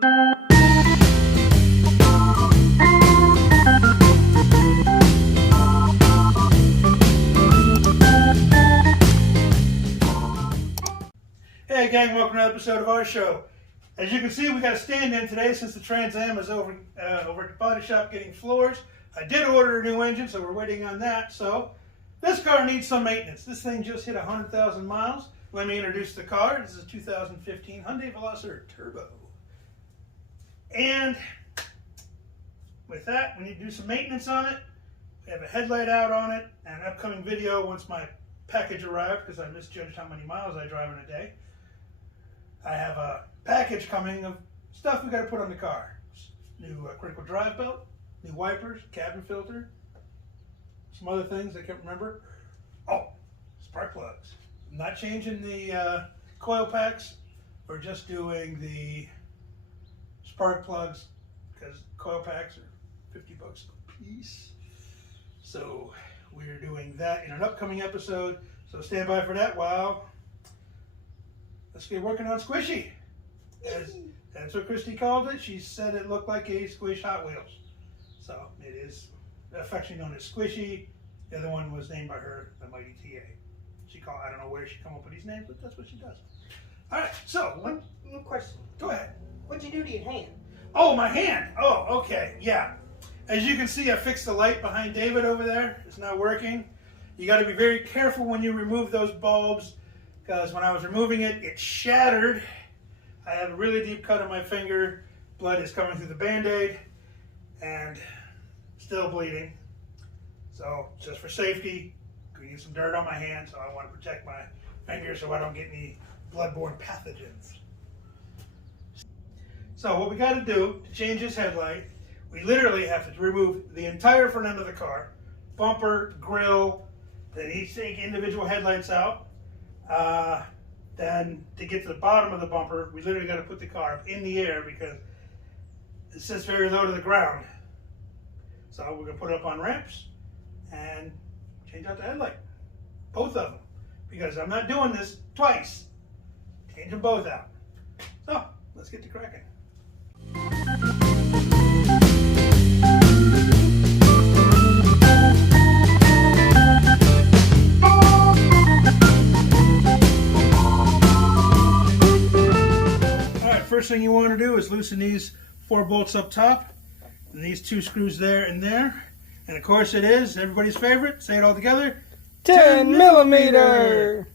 Hey gang, welcome to another episode of our show. As you can see, we got a stand-in today since the Trans Am is over at the body shop getting floors. I did order a new engine, so we're waiting on that. So this car needs some maintenance. This thing just hit 100,000 miles. Let me introduce the car. This is a 2015 Hyundai Veloster Turbo. And with that, we need to do some maintenance on it. We have a headlight out on it, and an upcoming video once my package arrived, because I misjudged how many miles I drive in a day. I have a package coming of stuff we got to put on the car. New critical drive belt, new wipers, cabin filter, some other things I can't remember. Oh, spark plugs. I'm not changing the coil packs. We're just doing the spark plugs because coil packs are 50 bucks a piece. So we're doing that in an upcoming episode. So stand by for that while let's get working on Squishy. That's what Christy called it. She said it looked like a Squish Hot Wheels. So it is affectionately known as Squishy. The other one was named by her, the Mighty TA. I don't know where she come up with these names, but that's what she does. All right, so One question. Go ahead. What'd you do to your hand? Oh, my hand. Oh, okay, yeah. As you can see, I fixed the light behind David over there. It's not working. You got to be very careful when you remove those bulbs, because when I was removing it, it shattered. I have a really deep cut on my finger. Blood is coming through the Band-Aid and still bleeding. So just for safety, I'm going to use some dirt on my hand, so I want to protect my finger so I don't get any bloodborne pathogens. So what we got to do to change this headlight, we literally have to remove the entire front end of the car, bumper, grille, then each take individual headlights out. Then to get to the bottom of the bumper, we literally got to put the car up in the air because it sits very low to the ground. So we're going to put it up on ramps and change out the headlight, both of them, because I'm not doing this twice. Change them both out. So let's get to cracking. First thing you want to do is loosen these 4 bolts up top, and these 2 screws there and there. And of course it is everybody's favorite, say it all together, 10 millimeter!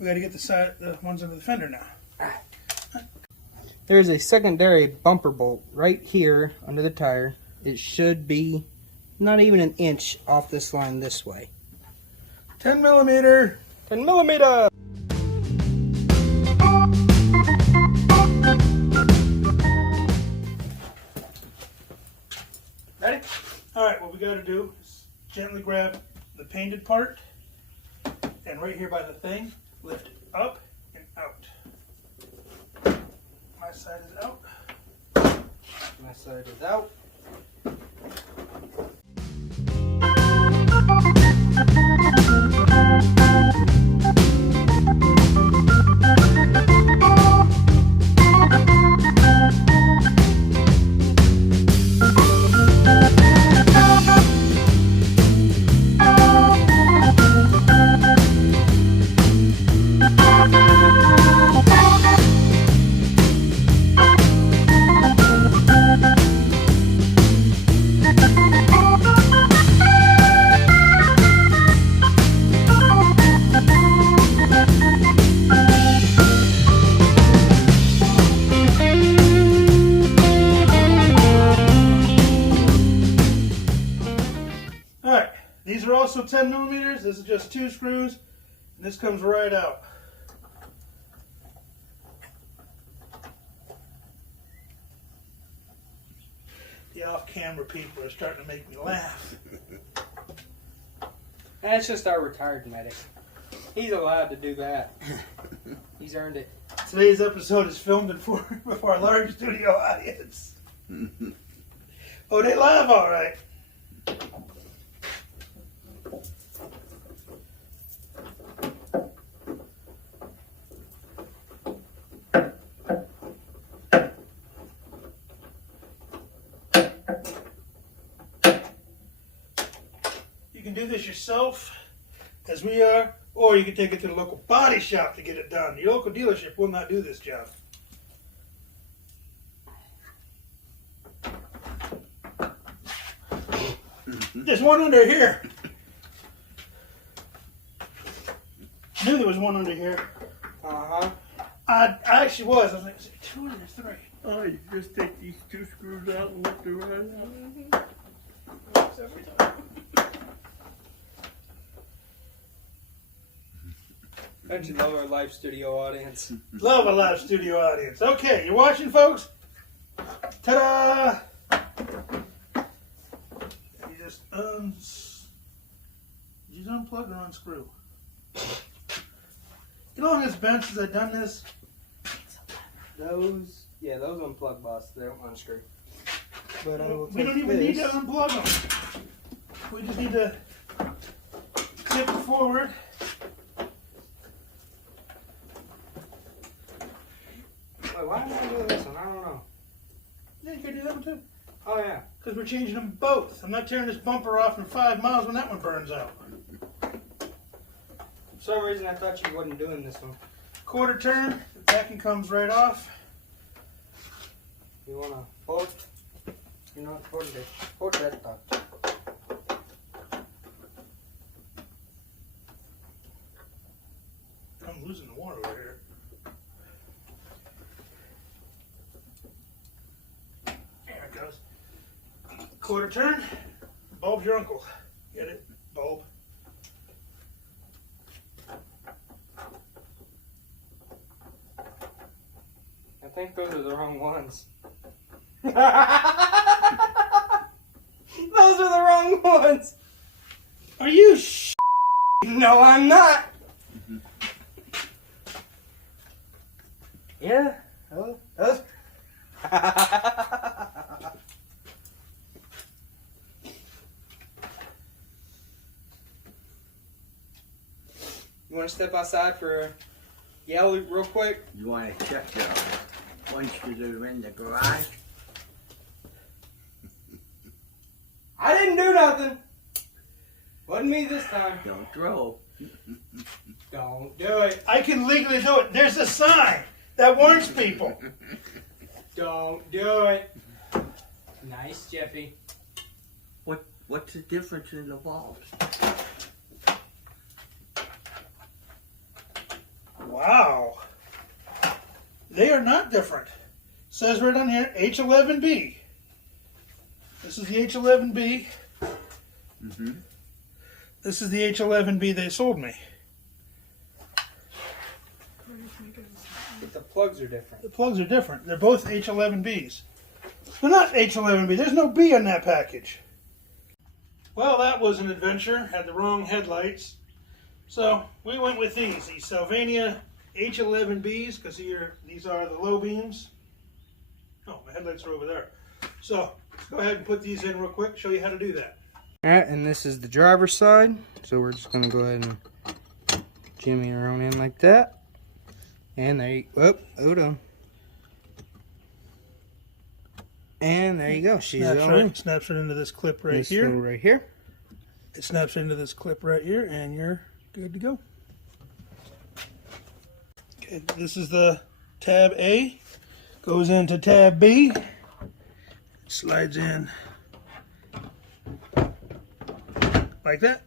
We got to get the ones under the fender now. There's a secondary bumper bolt right here under the tire. It should be not even an inch off this line this way. 10 millimeter! 10 millimeter! Ready? Alright, what we got to do is gently grab the painted part, and right here by the thing, lift it up and out. My side is out. My side is out. These are also 10 millimeters. This is just 2 screws, and this comes right out. The off-camera people are starting to make me laugh. That's just our retired medic. He's allowed to do that. He's earned it. Today's episode is filmed before a large studio audience. Oh, they laugh all right. You can do this yourself, as we are, or you can take it to the local body shop to get it done. Your local dealership will not do this job. There's one under here. Knew there was one under here. Uh-huh. I actually was. I was like, is it 2 or 3? Oh, you just take these 2 screws out and lift the rest out. Every time. Don't you love our live studio audience? Love a live studio audience. Okay, you watching, folks? Ta-da! You just unplug or unscrew. You know, on this bench, as I've done this, Those unplug, boss. They don't unscrew. But we don't even need to unplug them. We just need to tip it forward. Wait, why am I doing this one? I don't know. Yeah, you can do that one too. Oh, yeah. Because we're changing them both. I'm not tearing this bumper off in 5 miles when that one burns out. For some reason, I thought you wasn't doing this one. Quarter turn, the backing comes right off. You want to fold? You know what? Fold that thought. I'm losing the water over here. There it goes. Quarter turn, bulb's your uncle. Get it? Bulb. I think those are the wrong ones. Those are the wrong ones. Are you No, I'm not. Yeah. Oh, those. You want to step outside for a yell real quick? You want to check the ones that are in the garage? I didn't do nothing. Wasn't me this time. Don't throw. Don't do it. I can legally do it. There's a sign that warns people. Don't do it. Nice, Jeffy. What's the difference in the bulbs? Wow. They are not different. Says right on here, H11B. This is the H11B. Mm-hmm. This is the H11B they sold me. But the plugs are different. The plugs are different. They're both H11Bs. They're not H11B. There's no B on that package. Well, that was an adventure. Had the wrong headlights. So we went with these Sylvania H11Bs, because these are the low beams. Oh, my headlights are over there. So let's go ahead and put these in real quick, show you how to do that. Alright, and this is the driver's side. So we're just going to go ahead and jimmy her on in like that. And there you go. Hold on. And there you go. She's Snaps it into this clip right this here. right here. It snaps into this clip right here, and you're good to go. Okay, this is the tab A. Goes into tab B. Slides in like that.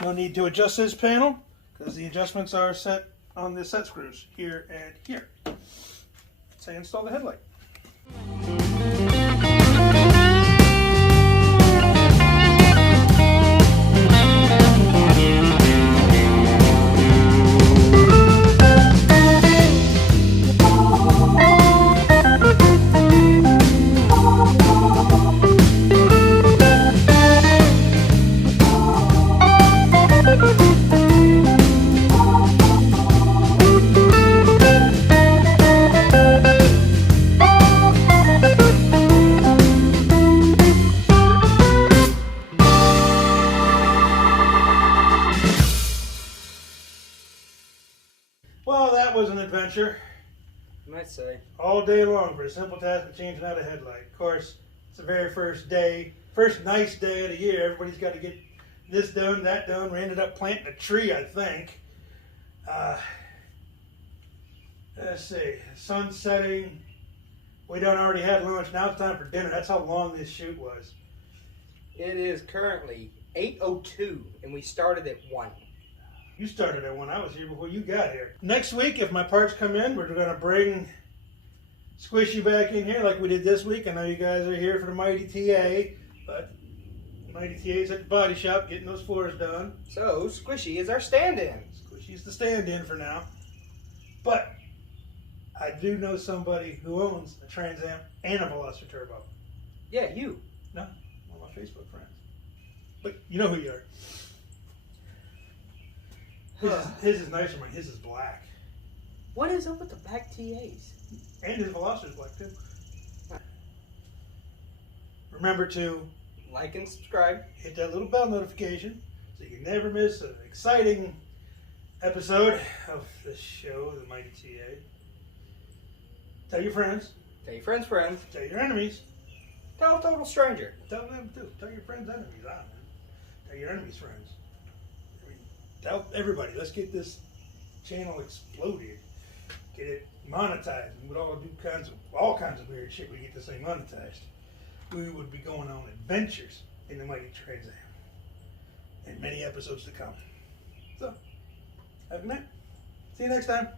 No need to adjust this panel because the adjustments are set on the set screws here and here. Say install the headlight. launcher You might say. all day long for the simple task of changing out a headlight. Of course, it's the very first day, first nice day of the year. Everybody's got to get this done, that done. We ended up planting a tree, I think. Let's see, sun's setting. We done already had lunch. Now it's time for dinner. That's how long this shoot was. It is currently 8:02, and we started at 1. You started at 1. I was here before you got here. Next week, if my parts come in, we're going to bring Squishy back in here like we did this week. I know you guys are here for the Mighty TA, but Mighty TA's at the body shop getting those floors done. So, Squishy is our stand-in. Squishy's the stand-in for now. But I do know somebody who owns a Trans Am and a Veloster Turbo. Yeah, you. No, one of my Facebook friends. But you know who you are. His is nicer than mine. His is black. What is up with the black TAs? And his Veloster's black too. Remember to Like and subscribe. hit that little bell notification so you can never miss an exciting episode of the show, The Mighty TA. Tell your friends. Tell your friends' friends. Tell your enemies. Tell a total stranger. Tell them too. Tell your friends' enemies. I don't know. Tell your enemies' friends. I mean, tell everybody. Let's get this channel exploded. Get it monetized. We would all do all kinds of weird shit. We get this thing monetized. We would be going on adventures in the Mighty Trans Am. And many episodes to come. So, have a good night. See you next time.